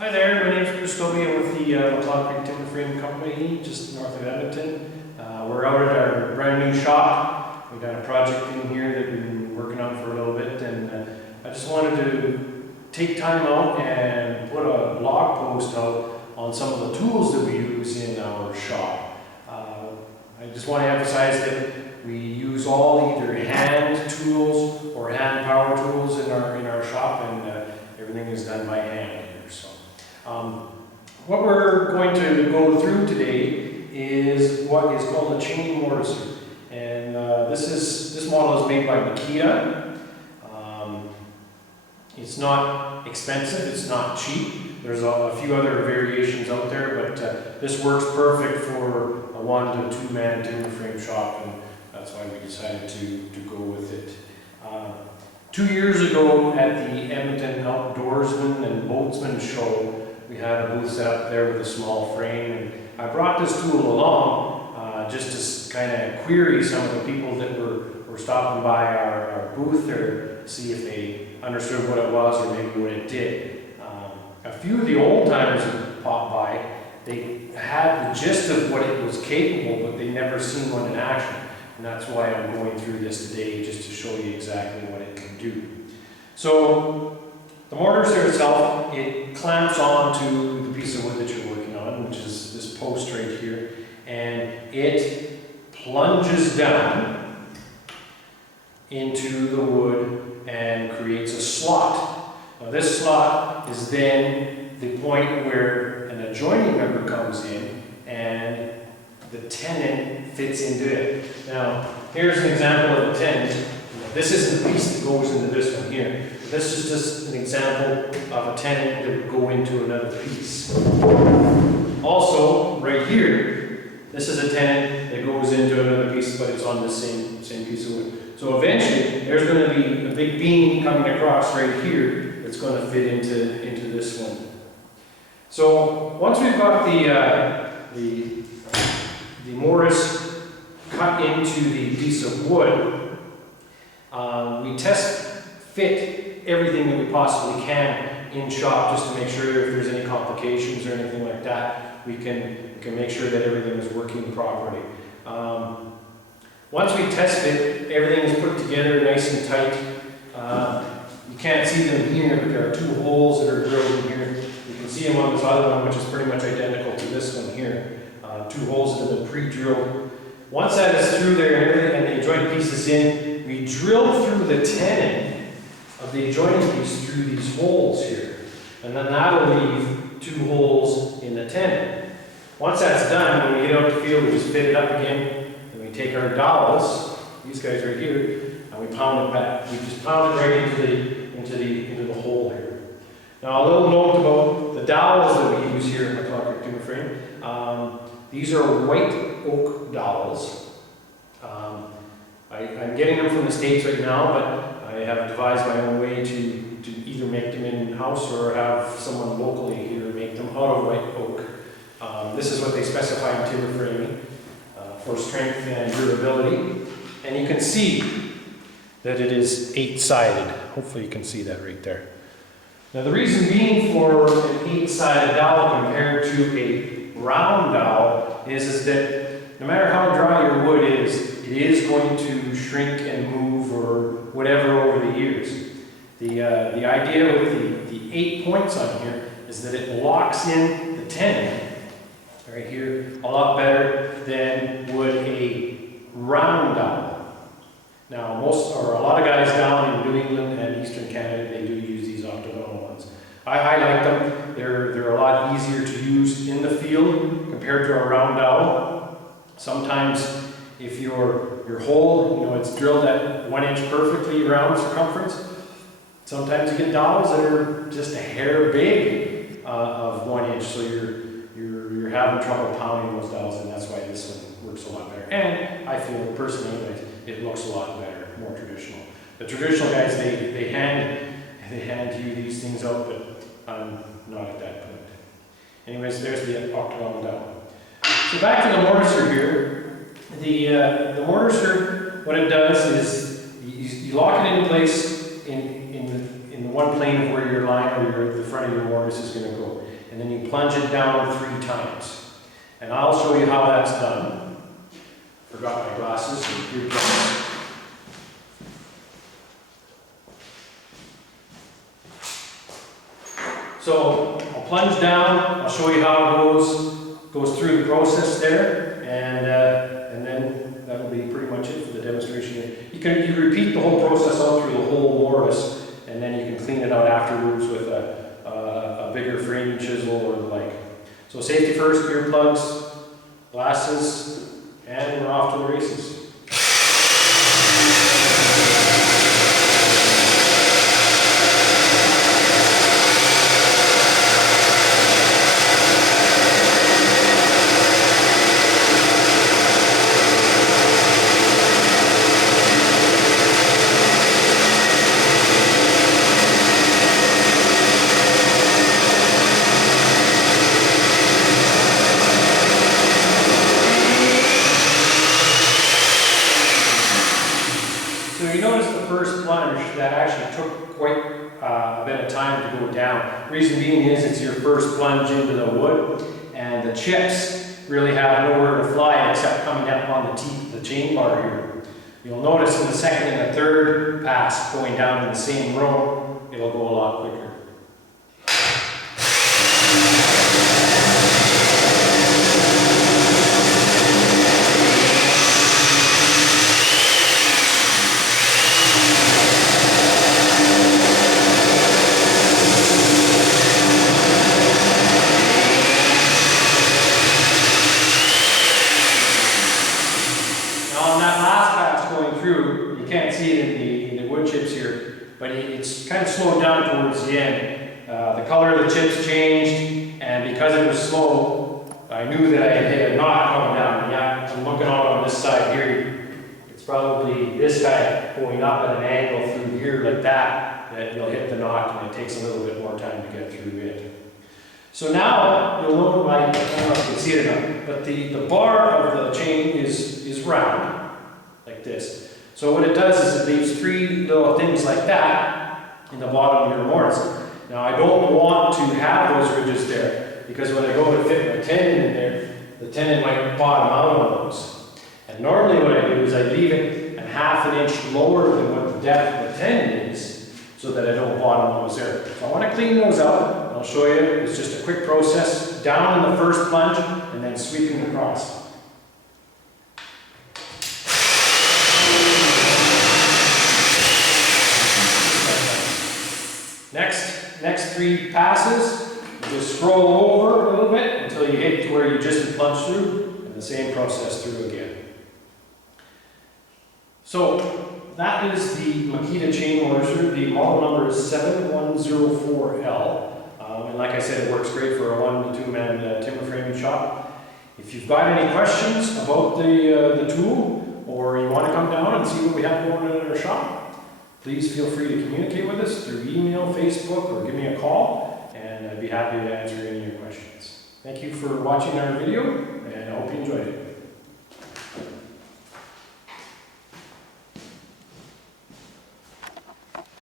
Hi there, my name is Bruce Dobie. I'm with the McLeod Creek Timber Frame Company, just north of Edmonton. We're out at our brand new shop. We've got a project in here that we've been working on for a little bit, and I just wanted to take time out and put a blog post out on some of the tools that we use in our shop. I just want to emphasize that we use all either hand tools or hand power tools in our shop, and everything is done by hand here. So, what we're going to go through today is what is called a chain mortiser, and this model is made by Makita. It's not expensive, it's not cheap. There's a few other variations out there, but this works perfect for a 1 to 2 man timber frame shop, and that's why we decided to go with it. 2 years ago at the Edmonton Outdoorsman and Boatsman Show, we had a booth set up there with a small frame, and I brought this tool along just to kind of query some of the people that were stopping by our booth there, see if they understood what it was or maybe what it did. A few of the old timers that popped by, they had the gist of what it was capable, but they never seen one in action. And that's why I'm going through this today, just to show you exactly what it can do. So the mortiser itself, it clamps onto the piece of wood that you're working on, which is this post right here, and it plunges down into the wood and creates a slot. Now this slot is then the point where an adjoining member comes in and the tenon fits into it. Now, here's an example of a tenon. This isn't the piece that goes into this one here. This is just an example of a tenon that would go into another piece. Also, right here, this is a tenon that goes into another piece, but it's on the same piece of wood. So eventually, there's going to be a big beam coming across right here that's going to fit into this one. So once we've got the mortise cut into the piece of wood, we test fit everything that we possibly can in shop, just to make sure if there's any complications or anything like that, we can make sure that everything is working properly. Once we test fit, everything is put together nice and tight. You can't see them here, but there are 2 holes that are drilled in here. You can see them on this other one, which is pretty much identical to this one here. 2 holes that have been pre-drilled. Once that is through there and the joint piece is in, we drill through the tenon of the adjoining piece through these holes here. And then that'll leave 2 holes in the tenon. Once that's done, when we get out the field, we just fit it up again, and we take our dowels, these guys right here, and we pound it back. We just pound it right into the hole here. Now, a little note about the dowels that we use here in the McLeod Creek Timber Frame. These are white oak dowels. I'm getting them from the States right now, but I have devised my own way to either make them in-house or have someone locally here make them out of white oak. This is what they specify in timber framing for strength and durability. And you can see that it is 8-sided. Hopefully you can see that right there. Now the reason being for an 8-sided dowel compared to a round dowel is that no matter how dry your wood is, it is going to shrink and move or whatever over the years. The idea with the 8 points on here is that it locks in the tenon right here a lot better than would a round dowel. Now, a lot of guys down in New England and Eastern Canada, they do use these octagonal ones. I like them. They're a lot easier to use in the field compared to a round dowel. Sometimes, if your hole, it's drilled at 1 inch perfectly around circumference, sometimes you get dowels that are just a hair big of 1 inch, so you're having trouble pounding those dowels, and that's why this one works a lot better. And I feel personally that it looks a lot better, more traditional. The traditional guys, they hand you these things out, but I'm not at that point. Anyways, there's the octagonal dowel. So back to the mortiser here. The mortiser, what it does is you lock it into place in the one plane of where your line or the front of your mortise is going to go. and then you plunge it down 3 times. And I'll show you how that's done. Forgot my glasses and earplugs. So I'll plunge down, I'll show you how it goes through the process there, and then that'll be pretty much it for the demonstration. You can repeat the whole process out through the whole mortise, and then you can clean it out afterwards with a bigger framing chisel or the like. So safety first, earplugs, glasses, and we're off to the races. So you notice the first plunge, that actually took quite a bit of time to go down. Reason being is it's your first plunge into the wood, and the chips really have nowhere to fly except coming down on the teeth of the chain bar here. You'll notice in the second and the third pass going down in the same row, it'll go a lot quicker. You can't see it in the wood chips here, but it's kind of slowed down towards the end. The color of the chips changed, and because it was slow, I knew that I had hit a knot coming down. Yeah, I'm looking out on this side here. It's probably this guy going up at an angle through here like that you'll hit the knot, and it takes a little bit more time to get through it. So now you'll note, I don't know if you can see it or not, but the bar of the chain is round, like this. So what it does is it leaves 3 little things like that in the bottom of your mortise. Now I don't want to have those ridges there, because when I go to fit my tenon in there, the tenon might bottom out on those. And normally what I do is I leave it a ½ an inch lower than what the depth of the tenon is, so that I don't bottom those there. So I want to clean those out. I'll show you. It's just a quick process. Down in the first plunge, and then sweeping across. Next 3 passes, you just scroll over a little bit until you hit to where you just plunged through, and the same process through again. So that is the Makita chain mortiser. The model number is 7104L, and like I said, it works great for a 1 to 2 man timber framing shop. If you've got any questions about the tool, or you want to come down and see what we have going on in our shop, please feel free to communicate with us through email, Facebook, or give me a call, and I'd be happy to answer any of your questions. Thank you for watching our video, and I hope you enjoyed it.